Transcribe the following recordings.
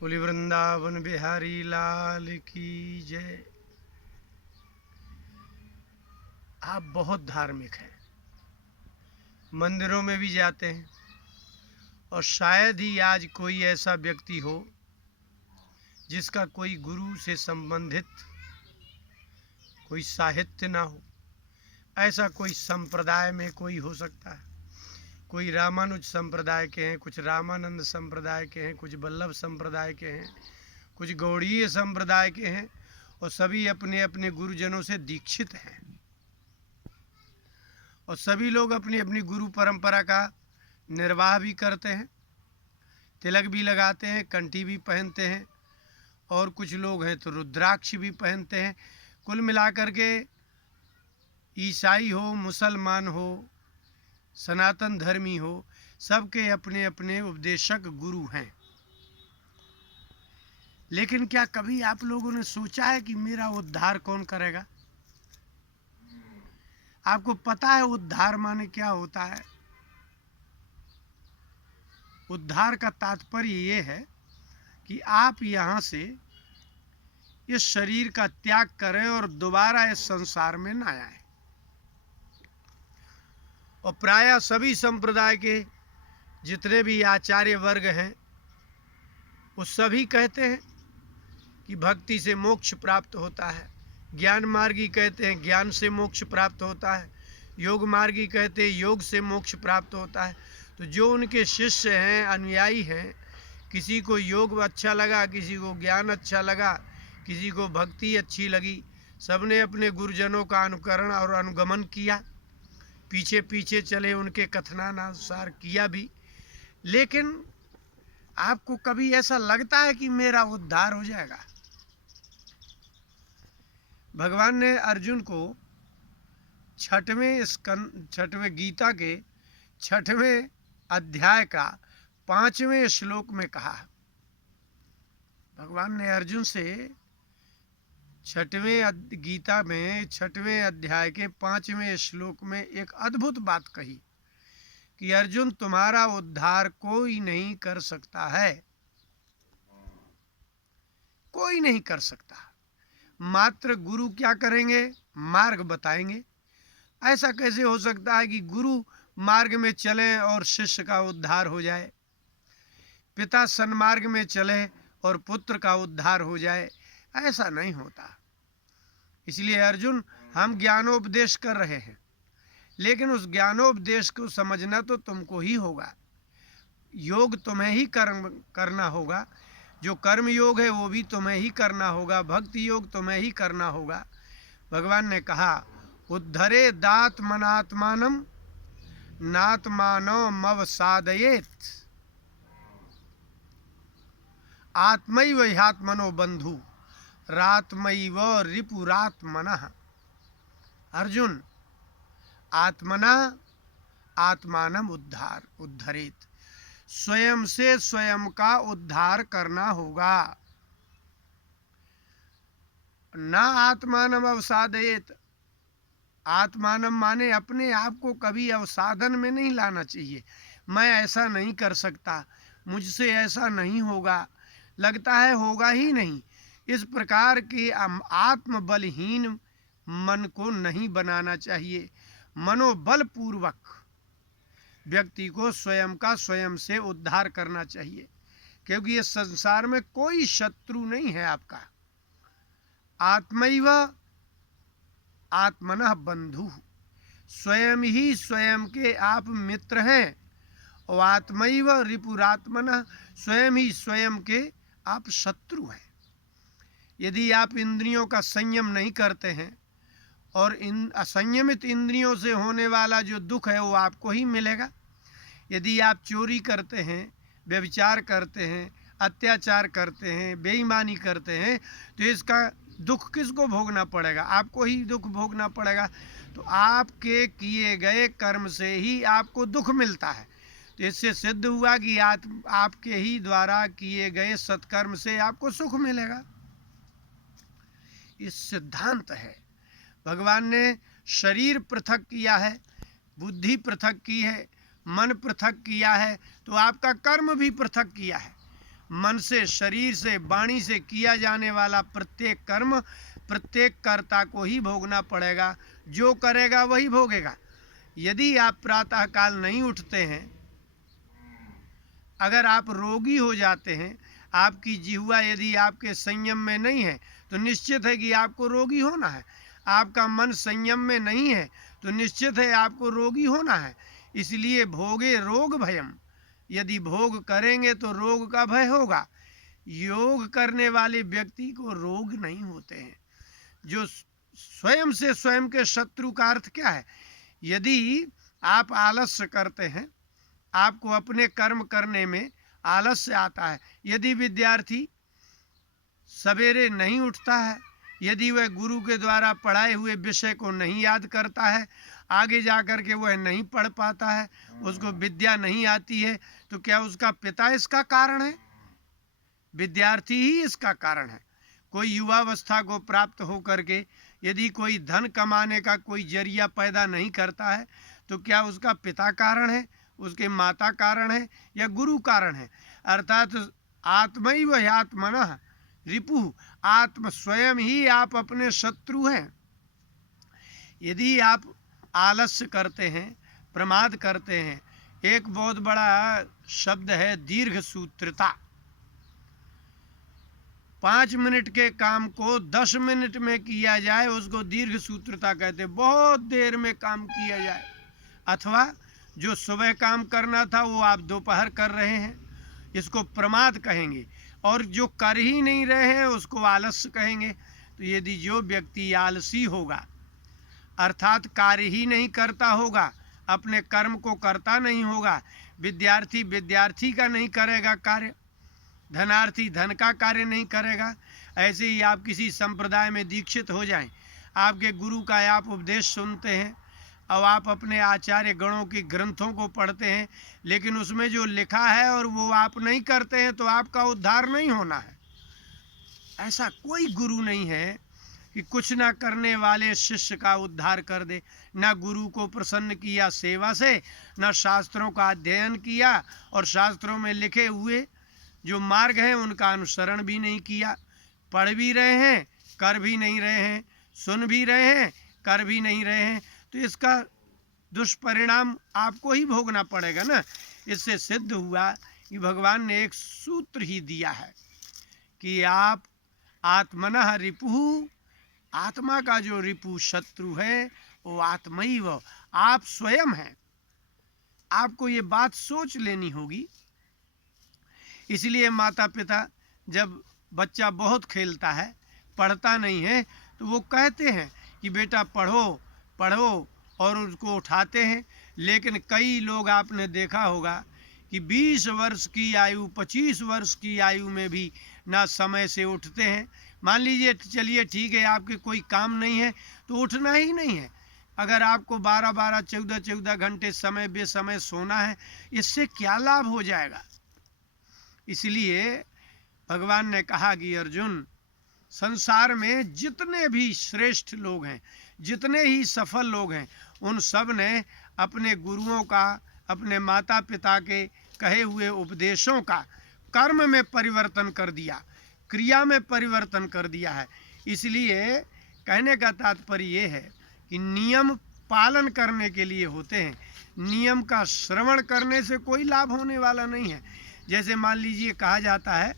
बोली वृंदावन बिहारी लाल की जय। आप बहुत धार्मिक हैं, मंदिरों में भी जाते हैं और शायद ही आज कोई ऐसा व्यक्ति हो जिसका कोई गुरु से संबंधित कोई साहित्य ना हो। ऐसा कोई संप्रदाय में कोई हो सकता है। कोई रामानुज संप्रदाय के हैं, कुछ रामानंद संप्रदाय के हैं, कुछ वल्लभ संप्रदाय के हैं, कुछ गौड़ीय संप्रदाय के हैं और सभी अपने अपने गुरुजनों से दीक्षित हैं और सभी लोग अपनी अपनी गुरु परंपरा का निर्वाह भी करते हैं, तिलक भी लगाते हैं, कंठी भी पहनते हैं और कुछ लोग हैं तो रुद्राक्ष भी पहनते हैं। कुल मिलाकर के ईसाई हो, मुसलमान हो, सनातन धर्मी हो, सबके अपने अपने उपदेशक गुरु हैं। लेकिन क्या कभी आप लोगों ने सोचा है कि मेरा उद्धार कौन करेगा? आपको पता है उद्धार माने क्या होता है? उद्धार का तात्पर्य ये है कि आप यहाँ से इस शरीर का त्याग करें और दोबारा इस संसार में ना आए। और प्रायः सभी संप्रदाय के जितने भी आचार्य वर्ग हैं वो सभी कहते हैं कि भक्ति से मोक्ष प्राप्त होता है। ज्ञान मार्गी कहते हैं ज्ञान से मोक्ष प्राप्त होता है। योग मार्गी कहते हैं योग से मोक्ष प्राप्त होता है। तो जो उनके शिष्य हैं, अनुयायी हैं, किसी को योग अच्छा लगा, किसी को ज्ञान अच्छा लगा, किसी को भक्ति अच्छी लगी, सबने अपने गुरुजनों का अनुकरण और अनुगमन किया, पीछे पीछे चले, उनके कथनानुसार किया भी। लेकिन आपको कभी ऐसा लगता है कि मेरा उद्धार हो जाएगा? भगवान ने अर्जुन को छठवें गीता के 6वें अध्याय का 5वें श्लोक में कहा। भगवान ने अर्जुन से 6वें गीता में 6वें अध्याय के 5वें श्लोक में एक अद्भुत बात कही कि अर्जुन, तुम्हारा उद्धार कोई नहीं कर सकता है, कोई नहीं कर सकता। मात्र गुरु क्या करेंगे? मार्ग बताएंगे। ऐसा कैसे हो सकता है कि गुरु मार्ग में चले और शिष्य का उद्धार हो जाए? पिता सन्मार्ग में चले और पुत्र का उद्धार हो जाए? ऐसा नहीं होता। इसलिए अर्जुन, हम ज्ञानोपदेश कर रहे हैं, लेकिन उस ज्ञानोपदेश को समझना तो तुमको ही होगा। योग तुम्हें ही करना होगा। जो कर्म योग है वो भी तुम्हें ही करना होगा, भक्ति योग तुम्हें ही करना होगा। भगवान ने कहा, उद्धरे दात्मनात्मानम नात्मानो मवसादयेत आत्मैव ह्यात्मनो बंधु रात्मैव रिपुरात्मनः। अर्जुन, आत्मना आत्मानम उद्धरेत, स्वयं से स्वयं का उद्धार करना होगा। ना आत्मानम अवसादयेत, आत्मानम माने अपने आप को कभी अवसादन में नहीं लाना चाहिए। मैं ऐसा नहीं कर सकता, मुझसे ऐसा नहीं होगा, लगता है होगा ही नहीं, इस प्रकार के आत्मबलहीन मन को नहीं बनाना चाहिए। मनोबल पूर्वक व्यक्ति को स्वयं का स्वयं से उद्धार करना चाहिए, क्योंकि इस संसार में कोई शत्रु नहीं है आपका। आत्मैव आत्मनः बंधु, स्वयं ही स्वयं के आप मित्र हैं। और आत्मैव रिपुरात्मनः, स्वयं ही स्वयं के आप शत्रु हैं। यदि आप इंद्रियों का संयम नहीं करते हैं और इन असंयमित इंद्रियों से होने वाला जो दुख है वो आपको ही मिलेगा। यदि आप चोरी करते हैं, व्यभिचार करते हैं, अत्याचार करते हैं, बेईमानी करते हैं, तो इसका दुख किसको भोगना पड़ेगा? आपको ही दुख भोगना पड़ेगा। तो आपके किए गए कर्म से ही आपको दुख मिलता है। तो इससे सिद्ध हुआ कि आपके ही द्वारा किए गए सत्कर्म से आपको सुख मिलेगा। इस सिद्धांत है। भगवान ने शरीर पृथक किया है, बुद्धि पृथक की है, मन पृथक किया है, तो आपका कर्म भी पृथक किया है। मन से, शरीर से, वाणी से किया जाने वाला प्रत्येक कर्म प्रत्येक कर्ता को ही भोगना पड़ेगा। जो करेगा वही भोगेगा। यदि आप प्रातः काल नहीं उठते हैं, अगर आप रोगी हो जाते हैं, आपकी जिह्वा यदि आपके संयम में नहीं है तो निश्चित है कि आपको रोगी होना है। आपका मन संयम में नहीं है तो निश्चित है आपको रोगी होना है। इसलिए भोगे रोग भयम, यदि भोग करेंगे तो रोग का भय होगा। योग करने वाले व्यक्ति को रोग नहीं होते हैं। जो स्वयं से स्वयं के शत्रु का अर्थ क्या है? यदि आप आलस्य करते हैं, आपको अपने कर्म करने में आलस्य आता है, यदि विद्यार्थी सवेरे नहीं उठता है, यदि वह गुरु के द्वारा पढ़ाए हुए विषय को नहीं याद करता है, आगे जाकर के वह नहीं पढ़ पाता है, उसको विद्या नहीं आती है, तो क्या उसका पिता इसका कारण है? विद्यार्थी ही इसका कारण है। कोई युवावस्था को प्राप्त हो करके यदि कोई धन कमाने का कोई जरिया पैदा नहीं करता है तो क्या उसका पिता कारण है, उसके माता कारण है या गुरु कारण है? अर्थात आत्मैव ह्यात्मनः रिपुः, आत्म स्वयं ही आप अपने शत्रु हैं। यदि आप आलस्य करते हैं, प्रमाद करते हैं, एक बहुत बड़ा शब्द है दीर्घ सूत्रता। 5 मिनट के काम को 10 मिनट में किया जाए उसको दीर्घ सूत्रता कहते। बहुत देर में काम किया जाए, अथवा जो सुबह काम करना था वो आप दोपहर कर रहे हैं, इसको प्रमाद कहेंगे। और जो कर ही नहीं रहे हैं उसको आलस्य कहेंगे। तो यदि जो व्यक्ति आलसी होगा, अर्थात कार्य ही नहीं करता होगा, अपने कर्म को करता नहीं होगा, विद्यार्थी का नहीं करेगा कार्य, धनार्थी धन का कार्य नहीं करेगा। ऐसे ही आप किसी संप्रदाय में दीक्षित हो जाएं, आपके गुरु का आप उपदेश सुनते हैं और आप अपने आचार्य गणों के ग्रंथों को पढ़ते हैं, लेकिन उसमें जो लिखा है और वो आप नहीं करते हैं तो आपका उद्धार नहीं होना है। ऐसा कोई गुरु नहीं है कि कुछ ना करने वाले शिष्य का उद्धार कर दे। ना गुरु को प्रसन्न किया सेवा से, ना शास्त्रों का अध्ययन किया और शास्त्रों में लिखे हुए जो मार्ग हैं उनका अनुसरण भी नहीं किया। पढ़ भी रहे हैं, कर भी नहीं रहे हैं, सुन भी रहे हैं, कर भी नहीं रहे हैं, तो इसका दुष्परिणाम आपको ही भोगना पड़ेगा ना। इससे सिद्ध हुआ कि भगवान ने एक सूत्र ही दिया है कि आप आत्मनः रिपुः, आत्मा का जो रिपु शत्रु है वो आत्मैव, आप स्वयं हैं। आपको ये बात सोच लेनी होगी। इसलिए माता पिता जब बच्चा बहुत खेलता है, पढ़ता नहीं है, तो वो कहते हैं कि बेटा पढ़ो पढ़ो और उसको उठाते हैं। लेकिन कई लोग आपने देखा होगा कि 20 वर्ष की आयु, 25 वर्ष की आयु में भी ना समय से उठते हैं। मान लीजिए चलिए ठीक है, आपके कोई काम नहीं है तो उठना ही नहीं है। अगर आपको 12-12, 14-14 घंटे समय बेसमय सोना है, इससे क्या लाभ हो जाएगा? इसलिए भगवान ने कहा कि अर्जुन, संसार में जितने भी श्रेष्ठ लोग हैं, जितने ही सफल लोग हैं, उन सब ने अपने गुरुओं का, अपने माता पिता के कहे हुए उपदेशों का कर्म में परिवर्तन कर दिया, क्रिया में परिवर्तन कर दिया है। इसलिए कहने का तात्पर्य ये है कि नियम पालन करने के लिए होते हैं। नियम का श्रवण करने से कोई लाभ होने वाला नहीं है। जैसे मान लीजिए कहा जाता है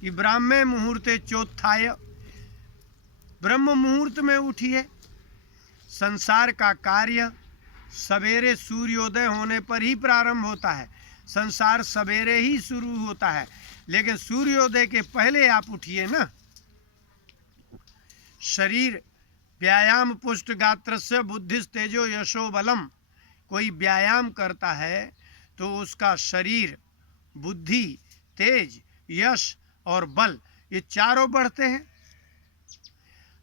कि ब्राह्मे मुहूर्ते चोत्थाय, ब्रह्म मुहूर्त में उठिए। संसार का कार्य सवेरे सूर्योदय होने पर ही प्रारंभ होता है। संसार सवेरे ही शुरू होता है, लेकिन सूर्योदय के पहले आप उठिए ना। शरीर व्यायाम पुष्ट गात्रस्य बुद्धिस तेजो यशो बलम। कोई व्यायाम करता है तो उसका शरीर, बुद्धि, तेज, यश और बल, ये चारों बढ़ते हैं।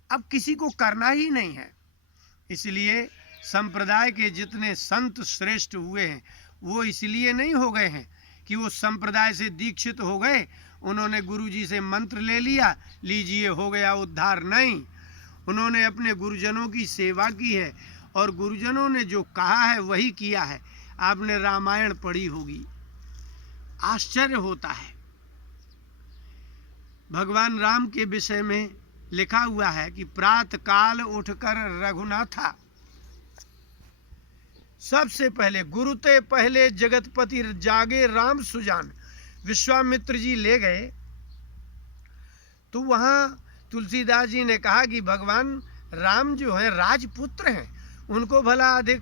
अब किसी को करना ही नहीं है। इसलिए संप्रदाय के जितने संत श्रेष्ठ हुए हैं वो इसलिए नहीं हो गए हैं कि वो संप्रदाय से दीक्षित हो गए, उन्होंने गुरुजी से मंत्र ले लिया, लीजिए हो गया उद्धार। नहीं, उन्होंने अपने गुरुजनों की सेवा की है और गुरुजनों ने जो कहा है वही किया है। आपने रामायण पढ़ी होगी, आश्चर्य होता है भगवान राम के विषय में लिखा हुआ है कि प्रातः काल उठकर रघुनाथा, सबसे पहले गुरुते पहले जगतपति जागे राम सुजान। विश्वामित्र जी ले गए तो वहां तुलसीदास जी ने कहा कि भगवान राम जो है राजपुत्र हैं, उनको भला अधिक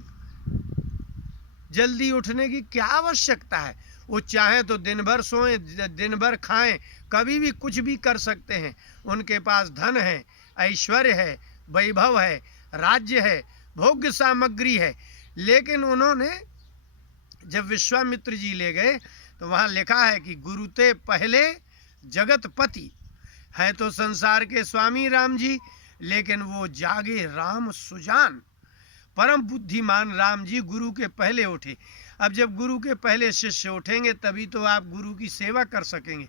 जल्दी उठने की क्या आवश्यकता है। वो चाहे तो दिन भर सोएं, दिन भर खाएं, कभी भी कुछ भी कर सकते हैं। उनके पास धन है, ऐश्वर्य है, वैभव है, राज्य है, भोग्य सामग्री है। लेकिन उन्होंने जब विश्वामित्र जी ले गए तो वहाँ लिखा है कि गुरुते पहले जगतपति है, तो संसार के स्वामी राम जी, लेकिन वो जागे राम सुजान। परम बुद्धिमान राम जी गुरु के पहले उठे। अब जब गुरु के पहले शिष्य उठेंगे तभी तो आप गुरु की सेवा कर सकेंगे।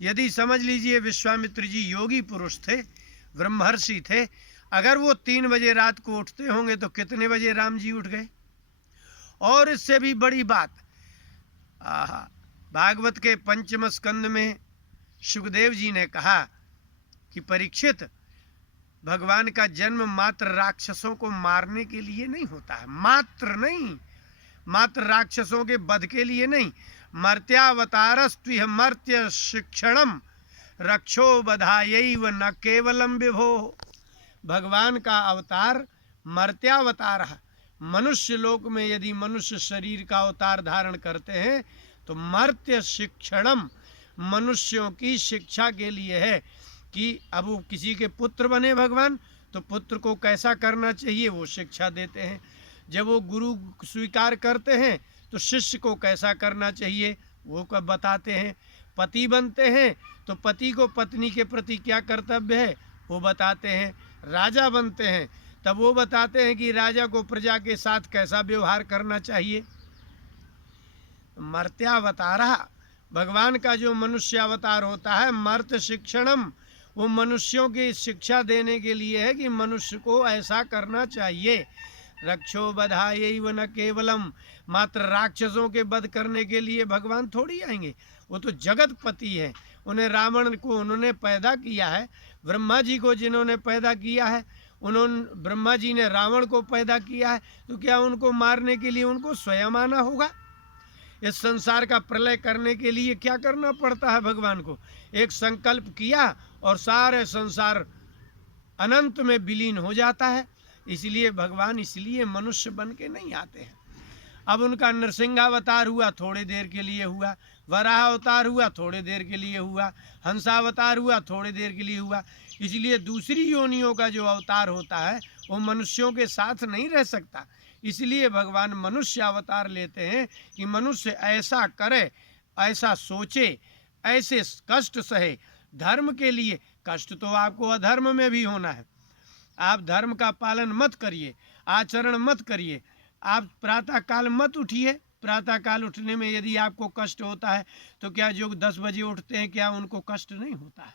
यदि समझ लीजिए विश्वामित्र जी योगी पुरुष थे, ब्रह्मर्षि थे, अगर वो 3 बजे रात को उठते होंगे तो कितने बजे राम जी उठ गए। और इससे भी बड़ी बात, भागवत के 5वें स्कंद में सुखदेव जी ने कहा कि परीक्षित, भगवान का जन्म मात्र राक्षसों को मारने के लिए नहीं होता है, मात्र नहीं, मात्र राक्षसों के वध के लिए नहीं। मर्त्यावतारस्त्विह मर्त्य शिक्षणम रक्षो बधायैव न केवलम विभो। भगवान का अवतार मर्त्यावतार है। मनुष्य लोक में यदि मनुष्य शरीर का अवतार धारण करते हैं तो मर्त्य शिक्षणम, मनुष्यों की शिक्षा के लिए है कि अब वो किसी के पुत्र बने भगवान तो पुत्र को कैसा करना चाहिए वो शिक्षा देते हैं। जब वो गुरु स्वीकार करते हैं तो शिष्य को कैसा करना चाहिए वो कब बताते हैं। पति बनते हैं तो पति को पत्नी के प्रति क्या कर्तव्य है वो बताते हैं। राजा बनते हैं तब वो बताते हैं कि राजा को प्रजा के साथ कैसा व्यवहार करना चाहिए। मर्त्यावतारा, भगवान का जो मनुष्य अवतार होता है, मर्त्य शिक्षणम, वो मनुष्यों की शिक्षा देने के लिए है कि मनुष्य को ऐसा करना चाहिए। रक्षो बधायैव न केवलम, मात्र राक्षसों के वध करने के लिए भगवान थोड़ी आएंगे, वो तो जगतपति है। उन्हें रावण को उन्होंने पैदा किया है, ब्रह्मा जी को जिन्होंने पैदा किया है, उन्होंने ब्रह्मा जी ने रावण को पैदा किया है, तो क्या उनको मारने के लिए उनको स्वयं आना होगा। इस संसार का प्रलय करने के लिए क्या करना पड़ता है भगवान को, एक संकल्प किया और सारे संसार अनंत में विलीन हो जाता है। इसलिए भगवान इसलिए मनुष्य बन के नहीं आते हैं। अब उनका नरसिंहावतार हुआ थोड़ी देर के लिए हुआ, वराह अवतार हुआ थोड़ी देर के लिए हुआ, हंसावतार हुआ थोड़ी देर के लिए हुआ। इसलिए दूसरी योनियों का जो अवतार होता है वो मनुष्यों के साथ नहीं रह सकता। इसलिए भगवान मनुष्य अवतार लेते हैं कि मनुष्य ऐसा करे, ऐसा सोचे, ऐसे कष्ट सहे। धर्म के लिए कष्ट तो आपको अधर्म में भी होना है। आप धर्म का पालन मत करिए, आचरण मत करिए, आप प्रातः काल मत उठिए। प्रातः काल उठने में यदि आपको कष्ट होता है तो क्या जो 10 बजे उठते हैं क्या उनको कष्ट नहीं होता है।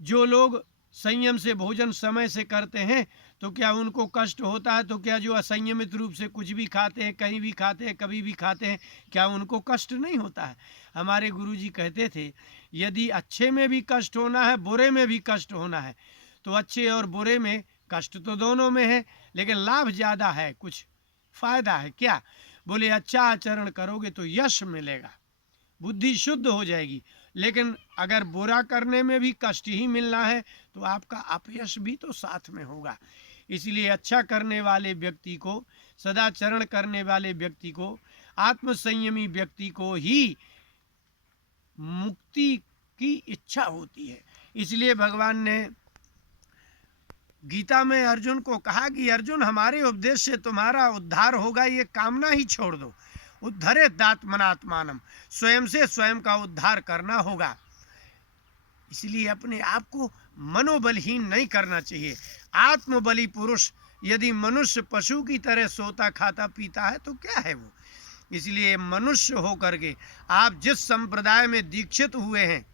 जो लोग संयम से भोजन समय से करते हैं तो क्या उनको कष्ट होता है। तो क्या जो असंयमित रूप से कुछ भी खाते हैं, कहीं भी खाते हैं, कभी भी खाते हैं, क्या उनको कष्ट नहीं होता है। हमारे गुरुजी कहते थे यदि अच्छे में भी कष्ट होना है, बुरे में भी कष्ट होना है, तो अच्छे और बुरे में कष्ट तो दोनों में है, लेकिन लाभ ज़्यादा है, कुछ फायदा है। क्या बोले, अच्छा आचरण करोगे तो यश मिलेगा, बुद्धि शुद्ध हो जाएगी। लेकिन अगर बुरा करने में भी कष्ट ही मिलना है तो आपका अपयश भी तो साथ में होगा। इसलिए अच्छा करने वाले व्यक्ति को, सदाचरण करने वाले व्यक्ति को, आत्मसंयमी व्यक्ति को ही मुक्ति की इच्छा होती है। इसलिए भगवान ने गीता में अर्जुन को कहा कि अर्जुन, हमारे उपदेश से तुम्हारा उद्धार होगा, ये कामना ही छोड़ दो। उद्धरेदात्मनात्मानम, स्वयं से स्वयं का उद्धार करना होगा। इसलिए अपने आप को मनोबलहीन नहीं करना चाहिए। आत्मबली पुरुष यदि मनुष्य पशु की तरह सोता खाता पीता है तो क्या है वो। इसलिए मनुष्य होकर के आप जिस संप्रदाय में दीक्षित हुए हैं,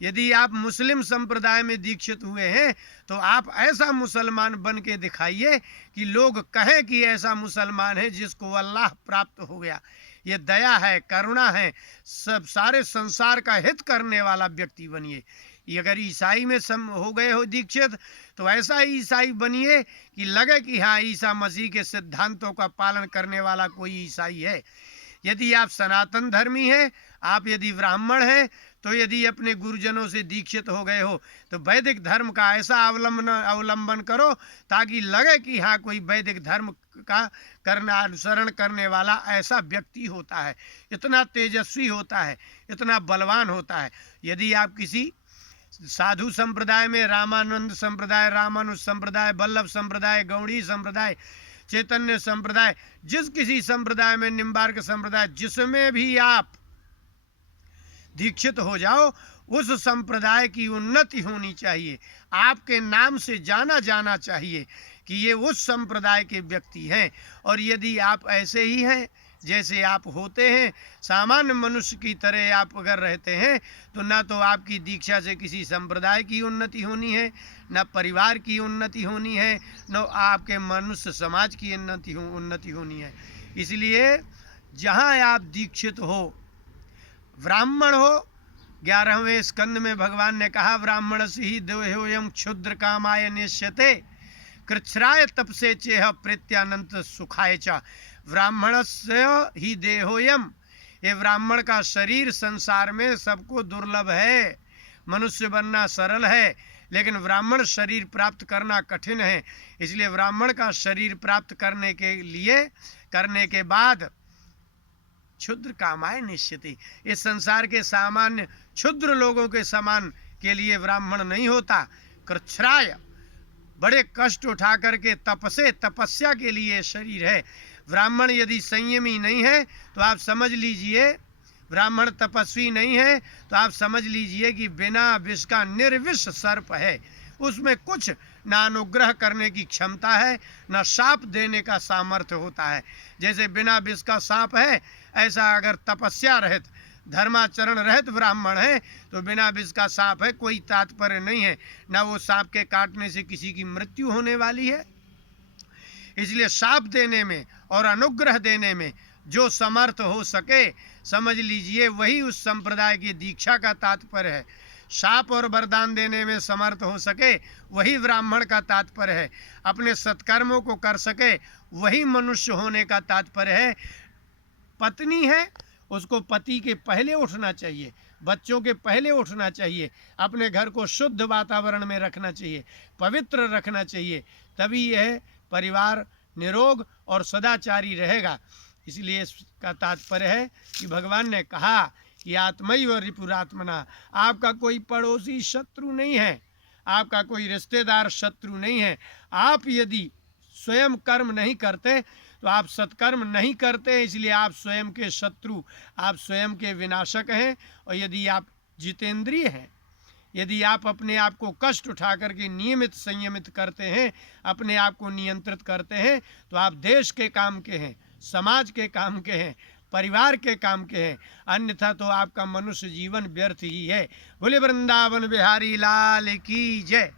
यदि आप मुस्लिम संप्रदाय में दीक्षित हुए हैं तो आप ऐसा मुसलमान बन के दिखाइए कि लोग कहें कि ऐसा मुसलमान है जिसको अल्लाह प्राप्त हो गया। ये दया है, करुणा है, सब सारे संसार का हित करने वाला व्यक्ति बनिए। ये अगर ईसाई में हो गए हो दीक्षित, तो ऐसा ही ईसाई बनिए कि लगे कि हाँ, ईसा मसीह के सिद्धांतों का पालन करने वाला कोई ईसाई है। यदि आप सनातन धर्मी हैं, आप यदि ब्राह्मण हैं, तो यदि अपने गुरुजनों से दीक्षित हो गए हो, तो वैदिक धर्म का ऐसा अवलंबन करो ताकि लगे कि हाँ, कोई वैदिक धर्म का अनुसरण करने वाला ऐसा व्यक्ति होता है, इतना तेजस्वी होता है, इतना बलवान होता है। यदि आप किसी साधु संप्रदाय में, रामानंद संप्रदाय, रामानुज संप्रदाय, वल्लभ संप्रदाय, गौड़ी संप्रदाय, चैतन्य संप्रदाय, जिस किसी संप्रदाय में, निम्बार्क संप्रदाय, जिसमें भी आप दीक्षित हो जाओ, उस संप्रदाय की उन्नति होनी चाहिए, आपके नाम से जाना जाना चाहिए कि ये उस संप्रदाय के व्यक्ति हैं। और यदि आप ऐसे ही हैं जैसे आप होते हैं, सामान्य मनुष्य की तरह आप अगर रहते हैं, तो ना तो आपकी दीक्षा से किसी संप्रदाय की उन्नति होनी है, न परिवार की उन्नति होनी है, न आपके मनुष्य समाज की उन्नति होनी है। इसलिए जहाँ आप दीक्षित हो, ब्राह्मण हो, 11वें स्कंद में भगवान ने कहा, ब्राह्मण से ही देहोयम क्षुद्र कामाय नेष्यते कृच्छ्राय तपसे चेह प्रेत्यानंत सुखाय च। ब्राह्मण से ही देहोयम, ये ब्राह्मण का शरीर संसार में सबको दुर्लभ है। मनुष्य बनना सरल है, लेकिन ब्राह्मण शरीर प्राप्त करना कठिन है। इसलिए ब्राह्मण का शरीर प्राप्त करने के बाद क्षुद्र कामाय निश्चिति, इस संसार के सामान्य क्षुद्र लोगों के समान के लिए ब्राह्मण नहीं होता। कृच्छ्राय, बड़े कष्ट उठा करके तपस्या के लिए शरीर है। ब्राह्मण यदि संयमी नहीं है तो आप समझ लीजिए, ब्राह्मण तपस्वी नहीं है तो आप समझ लीजिए कि बिना विष का निर्विष सर्प है। उसमें कुछ ना अनुग्रह करने की क्षमता है, ना शाप देने का सामर्थ्य होता है। जैसे बिना विष का सांप है, ऐसा अगर तपस्या रहित, धर्माचरण रहित ब्राह्मण है तो बिना विष का सांप है, कोई तात्पर्य नहीं है, ना वो सांप के काटने से किसी की मृत्यु होने वाली है। इसलिए शाप देने में और अनुग्रह देने में जो समर्थ हो सके, समझ लीजिए वही उस संप्रदाय की दीक्षा का तात्पर्य है। शाप और वरदान देने में समर्थ हो सके, वही ब्राह्मण का तात्पर्य है। अपने सत्कर्मों को कर सके, वही मनुष्य होने का तात्पर्य है। पत्नी है, उसको पति के पहले उठना चाहिए, बच्चों के पहले उठना चाहिए, अपने घर को शुद्ध वातावरण में रखना चाहिए, पवित्र रखना चाहिए, तभी यह परिवार निरोग और सदाचारी रहेगा। इसलिए इसका तात्पर्य है कि भगवान ने कहा कि आत्मैव रिपुरात्मना, आपका कोई पड़ोसी शत्रु नहीं है, आपका कोई रिश्तेदार शत्रु नहीं है। आप यदि स्वयं कर्म नहीं करते तो आप सत्कर्म नहीं करते, इसलिए आप स्वयं के शत्रु, आप स्वयं के विनाशक हैं। और यदि आप जितेंद्रिय हैं, यदि आप अपने आप को कष्ट उठा करके नियमित संयमित करते हैं, अपने आप को नियंत्रित करते हैं, तो आप देश के काम के हैं, समाज के काम के हैं, परिवार के काम के हैं। अन्यथा तो आपका मनुष्य जीवन व्यर्थ ही है। बोले वृंदावन बिहारी लाल की जय।